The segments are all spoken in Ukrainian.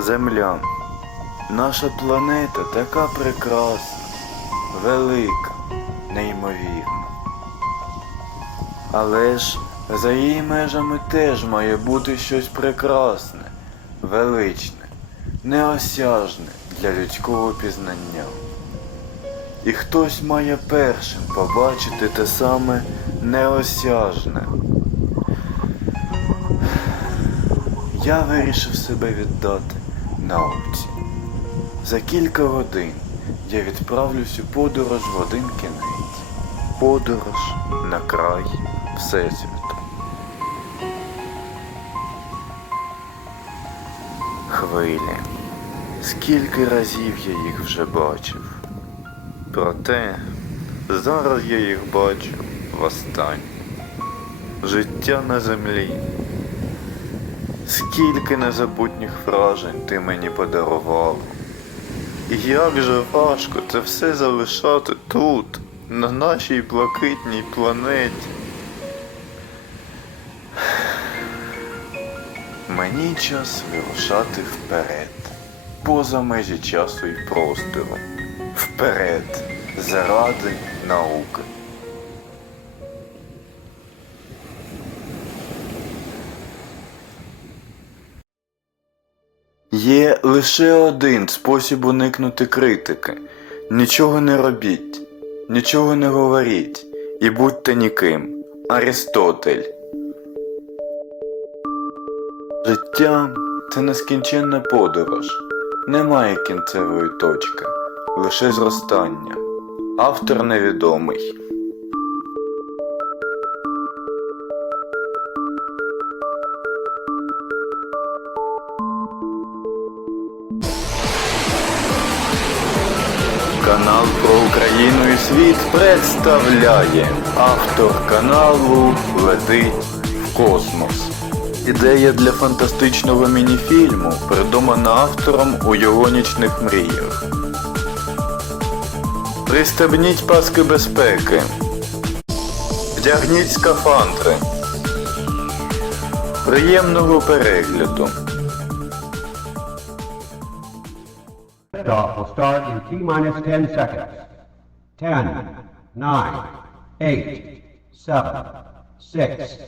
Земля. Наша планета така прекрасна, велика, неймовірна. Але ж за її межами теж має бути щось прекрасне, величне, неосяжне для людського пізнання. І хтось має першим побачити те саме неосяжне. Я вирішив себе віддати науці. За кілька годин я відправлюсь у подорож в один кінець. Подорож на край Всесвіту. Хвилі. Скільки разів я їх вже бачив. Проте зараз я їх бачу востаннє. Життя на землі. Скільки незабутніх вражень ти мені подарував. І як же важко це все залишати тут, на нашій блакитній планеті. Мені час вирушати вперед, поза межі часу і простору. Вперед, заради науки. Є лише один спосіб уникнути критики. Нічого не робіть, нічого не говоріть і будьте ніким. Арістотель. Життя це нескінченна подорож. Немає кінцевої точки, лише зростання. Автор невідомий. Канал про Україну і світ представляє автор каналу Летить в космос. Ідея для фантастичного мініфільму придумана автором у його нічних мріях. Пристебніть паски безпеки. Вдягніть скафандри. Приємного перегляду. Liftoff will start in T minus 10 seconds. 10, 9, 8, 7, 6,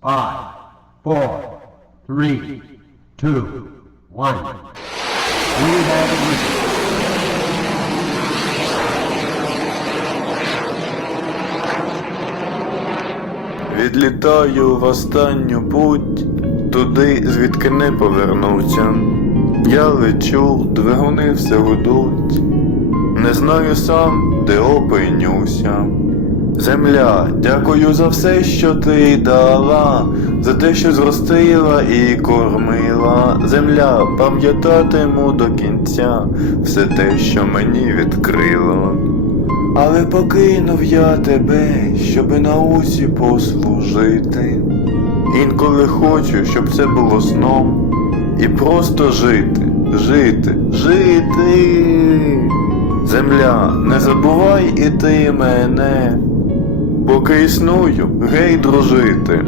5, 4, 3, 2, 1. We have ignition. Відлітаю в останню путь, туди, звідки не повернуться. Я лечу, двигуни все гудуть, не знаю сам, де опинюся. Земля, дякую за все, що ти дала, за те, що зростила і кормила. Земля, пам'ятатиму до кінця все те, що мені відкрила. Але покинув я тебе, щоби науці послужити. Інколи хочу, щоб це було сном. І просто жити, жити, жити. Земля, не забувай і ти мене, поки існую, гей дружити.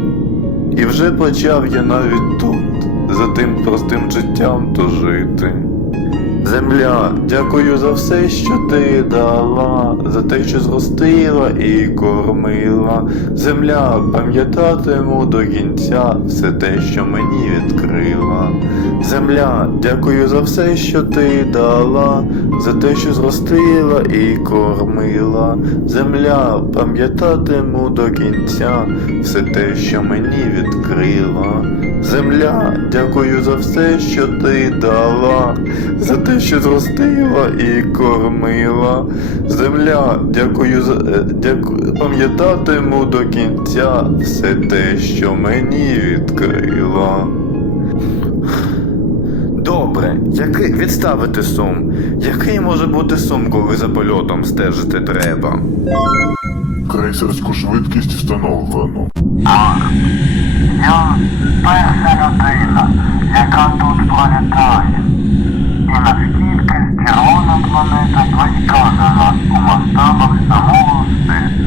І вже почав я навіть тут, за тим простим життям то жити. Земля, дякую за все, що ти дала, за те, що зростила і кормила. Земля, пам'ятатиму до кінця все те, що мені відкрила. Земля, дякую за все, що ти дала, за те, що зростила і кормила. Земля, пам'ятатиму до кінця все те, що мені відкрила. Земля, дякую за все, що ти дала, за те, що зростила і кормила. Земля, дякую за е, дякую, пам'ятатиму до кінця все те, що мені відкрила. Добре, який відставити сум? Який може бути сум, коли за польотом стежити треба? Крейсерську швидкість встановлено. Я перша людина, яка тут пролітає. І наскільки червона планета близька до нас у масштабах самого всесвіту.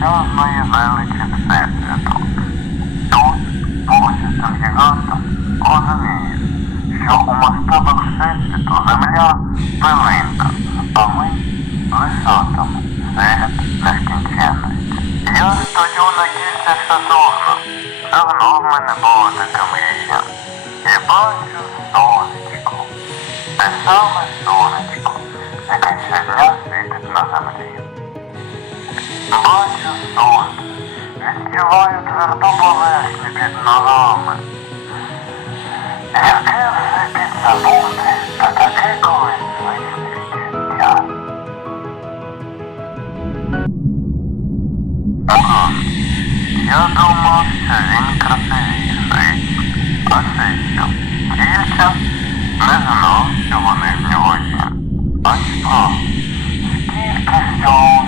Неосяжної величі Всесвіту. Тут, цим гігантом, розумієш, що у масштабах Всесвіту Земля пилинка, а ми висотами серед нескінченності. Я стою на кілька Сатурна. Давно в мене була така мрія. І бачу сонечко. Те саме сонечко, яке щодня світить на землі. Бачу сонце, відчуваю тверду поверхню під ногами. Яке все підзабути, та таке колись відчуття. Ага. Я думав, що він красивіший. А це що? Тільки не знав, що вони в нього є. А що? Скільки всього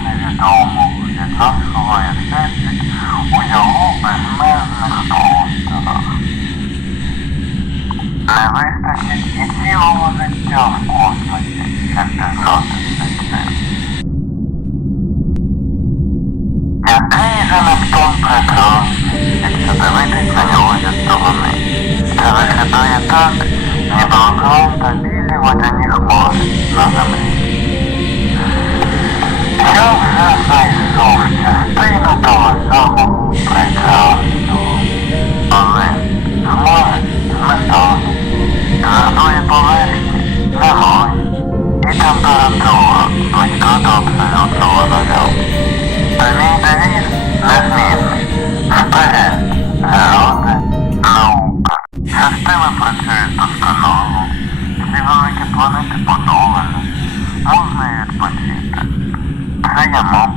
океан та білі водяні хмари на землі. Я вже знайшов частину того самого Це я,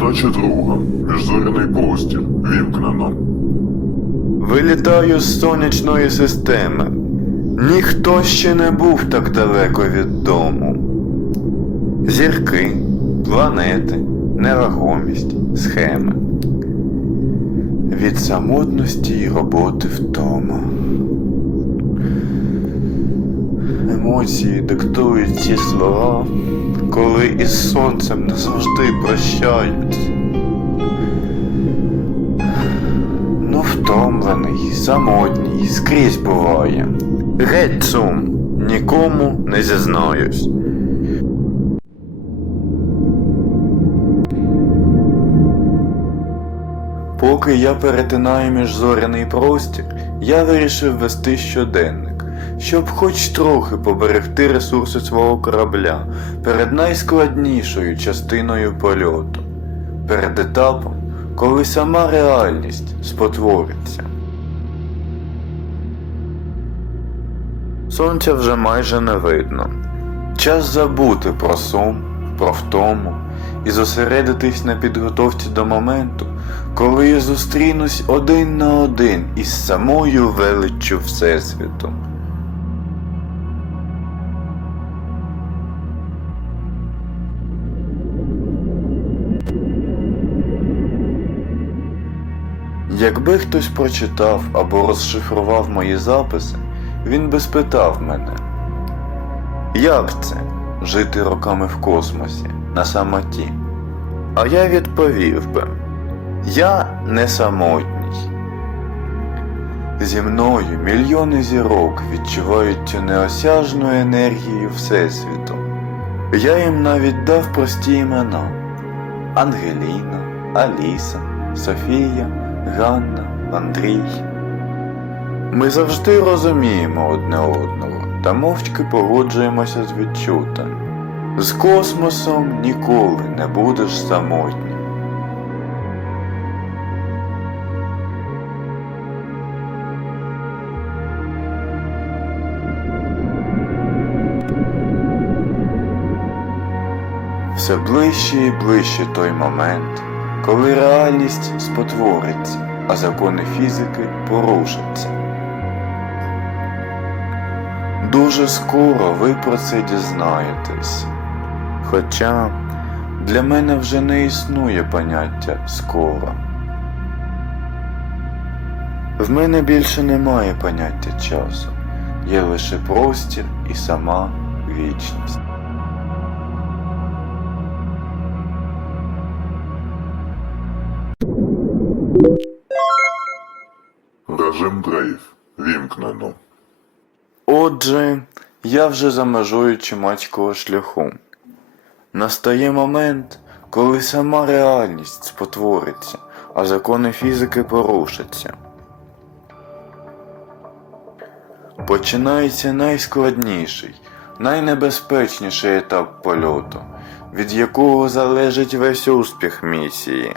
Передача друга. Міжзоряний простір. Вімкнено. Вилітаю з сонячної системи. Ніхто ще не був так далеко від дому. Зірки, планети, нерухомість, схеми. Від самотності й роботи втома. Емоції диктують ці слова, коли із сонцем назавжди прощаються. Ну, втомлений, самотній, скрізь буває. Геть сум, нікому не зізнаюсь. Поки я перетинаю міжзоряний простір, я вирішив вести щоденник, щоб хоч трохи поберегти ресурси свого корабля перед найскладнішою частиною польоту, перед етапом, коли сама реальність спотвориться. Сонця вже майже не видно. Час забути про сум, про втому і зосередитись на підготовці до моменту, коли я зустрінусь один на один із самою величчю Всесвіту. Якби хтось прочитав або розшифрував мої записи, він би спитав мене, як це жити роками в космосі на самоті? А я відповів би, я не самотній. Зі мною мільйони зірок відчувають цю неосяжну енергію Всесвіту. Я їм навіть дав прості імена Ангеліна, Аліса, Софія, Ганна, Андрій. Ми завжди розуміємо одне одного та мовчки погоджуємося з відчутим. З космосом ніколи не будеш самотнім. Все ближче і ближче той момент коли реальність спотвориться, а закони фізики порушаться. Дуже скоро ви про це дізнаєтесь. Хоча для мене вже не існує поняття скоро. В мене більше немає поняття часу, є лише простір і сама вічність. Режим дрейф. Вімкнено. Отже, я вже за межою чумацького шляху. Настає момент, коли сама реальність спотвориться, а закони фізики порушаться. Починається найскладніший, найнебезпечніший етап польоту, від якого залежить весь успіх місії.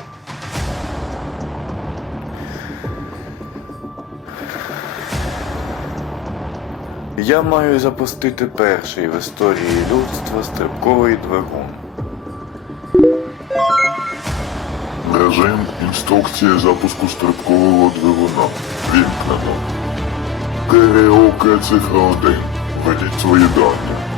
Я маю запустити перший в історії людства стрибковий двигун. Режим інструкція запуску стрибкового двигуна. Вімкнено. КРОК цифра 1. Введіть свої дані.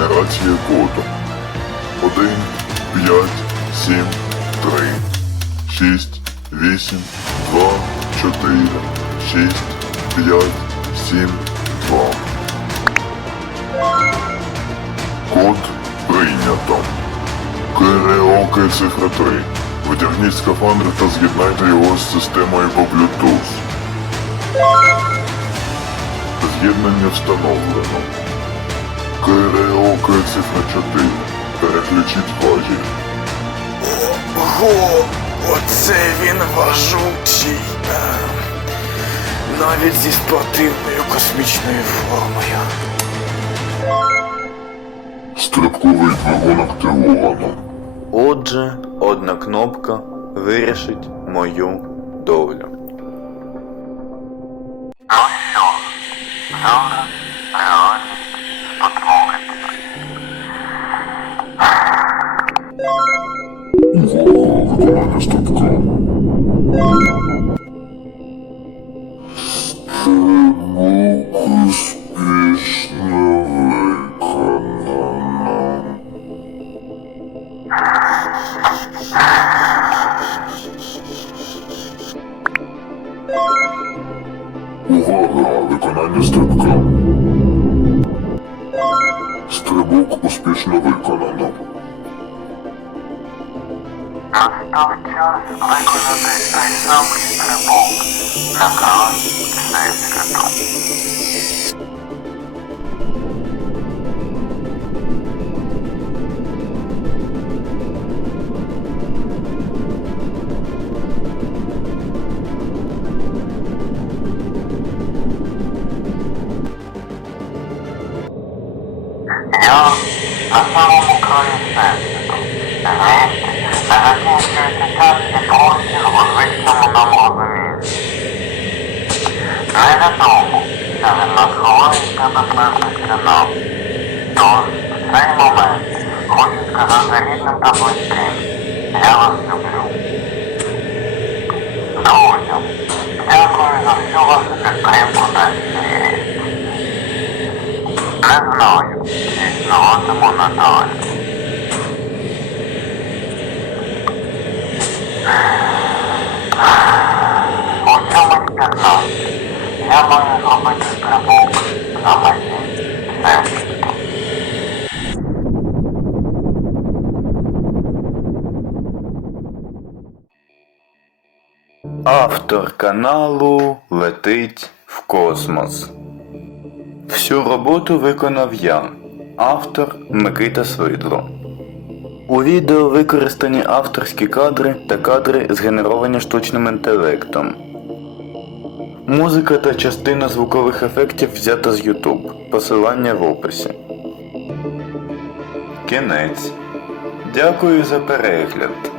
Генерація коду. 1, 5, 7, 3, 6, 8, 2, 4, 6, 5, 7, 2. Код прийнято. КРОК цифра 3. Витягніть скафандр та з'єднайте його з системою по Bluetooth. З'єднання встановлено. КРОК цифра 4. Переключіть важіль. Ого, оце він важучий. Е, Навіть зі спортивною космічною формою. Стрибковий двигун активовано. Отже, одна кнопка вирішить мою долю. Ну що, зараз Увага! Виконання стрибка. Стрибок успішно виконано. Увага! Виконання стрибка. Стрибок успішно виконано. Настав час виконати той самий стрибок на край всесвіту. Я на самому краю всесвіту. Звідти не закінчується час і простір у звичному нам розумінні. Невідомо, що він надховається безпечності нам. Тож, в цей момент хочу сказати рідним та близьким. Я вас люблю. Друзям, дякую за всю вашу підтримку та щирість. Не знаю, чи існуватиму надалі. У цьому 15 я маю зробити стрибок на межі всесвіту. Автор каналу летить в космос. Всю роботу виконав я, автор Микита Свидло. У відео використані авторські кадри та кадри, згенеровані штучним інтелектом. Музика та частина звукових ефектів взята з YouTube. Посилання в описі. Кінець. Дякую за перегляд.